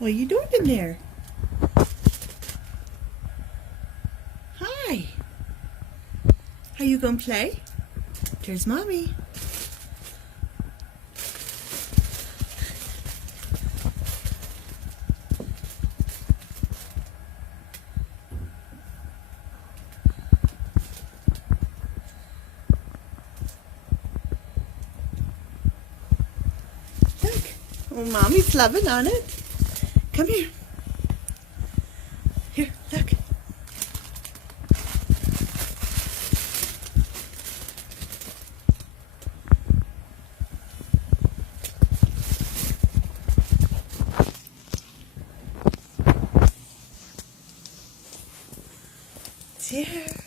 What are you doing in there? Hi. Are you gonna play? There's Mommy. Look. Oh, Mommy's loving on it. Come here. Here, look. It's here.